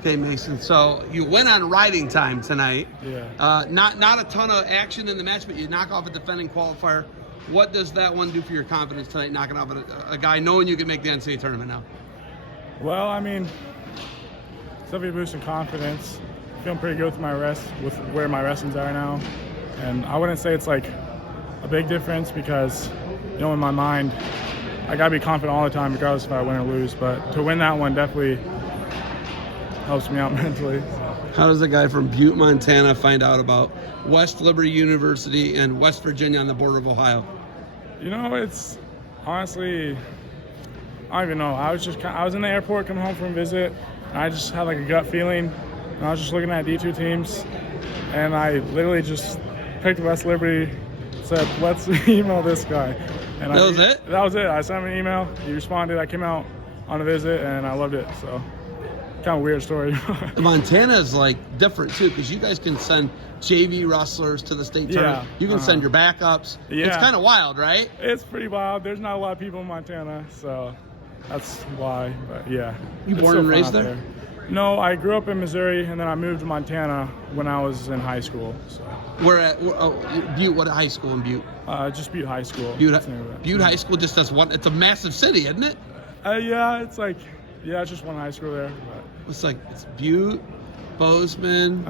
Okay, Mason. So you went on riding time tonight. Yeah. Not a ton of action in the match, but you knock off a defending qualifier. What does that one do for your confidence tonight, knocking off a guy, knowing you can make the NCAA tournament now? Well, I mean, it's definitely boosting confidence. Feeling pretty good with my rest, with where my wrestlings are now. And I wouldn't say it's like a big difference because, you know, in my mind, I gotta be confident all the time, regardless if I win or lose. But to win that one definitely helps me out mentally. How does a guy from Butte, Montana find out about West Liberty University and West Virginia on the border of Ohio? You know, it's honestly, I don't even know. I was in the airport coming home from a visit, and I just had like a gut feeling. And I was just looking at D2 teams, and I literally just picked West Liberty, said, let's email this guy. And That was it? That was it. I sent him an email. He responded. I came out on a visit, and I loved it. So, kind of weird story. Montana is like different too, because you guys can send JV wrestlers to the state tournament. You can send your backups. Yeah. It's kind of wild, right? It's pretty wild. There's not a lot of people in Montana, so that's why. But yeah. You It's born so and fun raised out there? No, I grew up in Missouri, and then I moved to Montana when I was in high school. So, We're at Butte. What high school in Butte? just Butte High School. Butte, That's the name of it. Butte High School just does one. It's a massive city, isn't it? Yeah, it's like, it's just one high school there. It's Butte, Bozeman,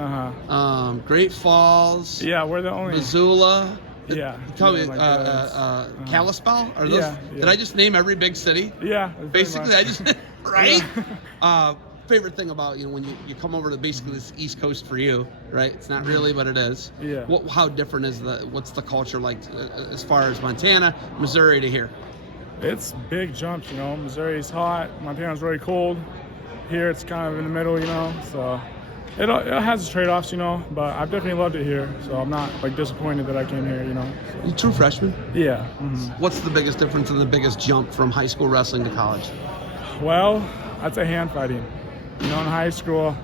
Great Falls, Yeah, we're the only. Missoula. Yeah. Tell me, like those. Kalispell? Are those? Yeah. Did I just name every big city? Yeah. pretty Basically, much. I just right. Yeah. Favorite thing about when you come over to basically this East Coast for you, right? It's not really, but it is. Yeah. How different is what's the culture like as far as Montana, Missouri to here? It's big jumps, you know. Missouri's hot. Montana's really cold. Here it's kind of in the middle, you know. So it has its trade-offs, you know. But I've definitely loved it here. So I'm not like disappointed that I came here, you know. So, You true freshman. yeah. What's the biggest difference and the biggest jump from high school wrestling to college? Well, I'd say hand fighting. You know, in high school,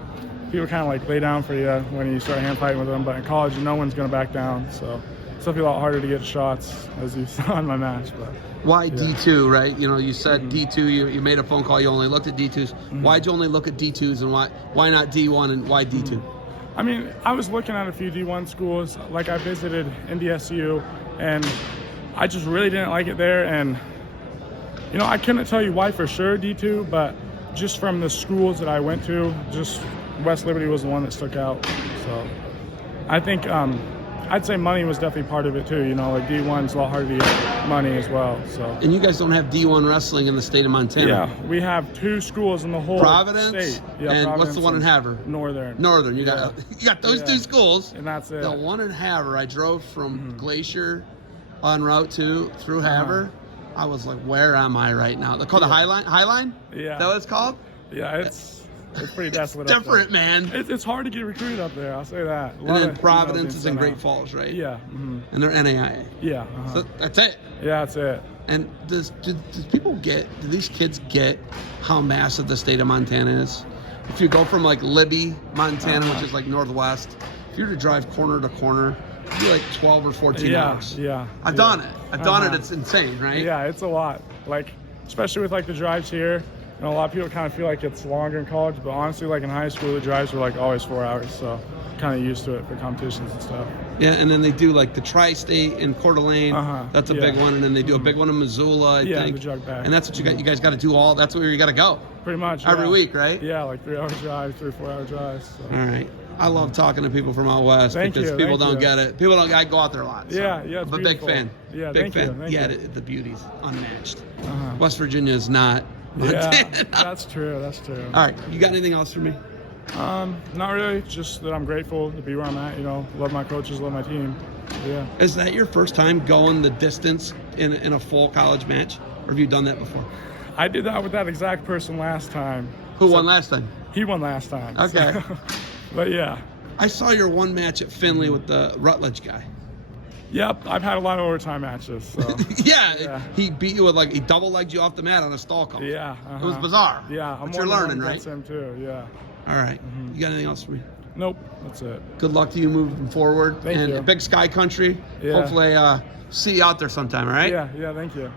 people kind of like lay down for you when you start hand fighting with them. But in college, no one's gonna back down. So it's definitely a lot harder to get shots, as you saw in my match. But Why D2, right? You said D2, you made a phone call, you only looked at D2s. Why'd you only look at D2s and why not D1 and why D2? I mean, I was looking at a few D1 schools. Like I visited NDSU, and I just really didn't like it there. And you know, I couldn't tell you why for sure D2, but just from the schools that I went to, just West Liberty was the one that stuck out. So I think I'd say money was definitely part of it too. You know, like D1's a lot harder to get money as well. So. And you guys don't have D1 wrestling in the state of Montana. Yeah, we have 2 schools in the whole Providence, state. and Providence what's the one in Havre? Northern. Northern. You got those 2 schools. And that's it. The one in Havre, I drove from Glacier on Route 2 through Havre. I was like, where am I right now? They call the High Line? High Line? Yeah. Is that what it's called? Yeah, it's pretty desolate. Different, up there. man. It's hard to get recruited up there. I'll say that. And then Providence is in Great Falls, right? Yeah. And they're NAIA. Yeah. So that's it. Yeah, that's it. And do these kids get how massive the state of Montana is? If you go from like Libby, Montana, which is like northwest, if you were to drive corner to corner, it'd be like 12 or 14 hours. Yeah. I've done it. I've done it. It's insane, right? Yeah, it's a lot. Like, especially with like the drives here. You know, a lot of people kind of feel like it's longer in college, but honestly, like in high school, the drives were like always 4 hours. So kind of used to it for competitions and stuff. Yeah, and then they do like the Tri-State in Coeur d'Alene. That's a big one, and then they do a big one in Missoula, I think. the jug back. And that's what you got. You guys got to do all. That's where you got to go. Pretty much. Every week, right? Yeah, like 3 hour drives, 3 or 4 hour drives. So. All right. I love talking to people from out west because people don't get it. People don't. I go out there a lot. So Yeah. I'm a big beautiful. fan. Yeah, big thank fan. you. Yeah, the beauty's unmatched. West Virginia is not. Yeah, Montana. that's true. That's true. All right. You got anything else for me? Not really. Just that I'm grateful to be where I'm at. You know, love my coaches, love my team. Yeah. Is that your first time going the distance in a full college match, or have you done that before? I did that with that exact person last time. Who won last time? He won last time. Okay. So, but yeah. I saw your one match at Finley with the Rutledge guy. Yep, I've had a lot of overtime matches. So. Yeah, he beat you with he double-legged you off the mat on a stall call. Yeah. It was bizarre. Yeah, but you're learning, right? Him too. Yeah. All right. You got anything else for me? Nope, that's it. Good luck to you moving forward. Thank you. Big Sky Country. Yeah. Hopefully see you out there sometime, all right? Yeah, thank you.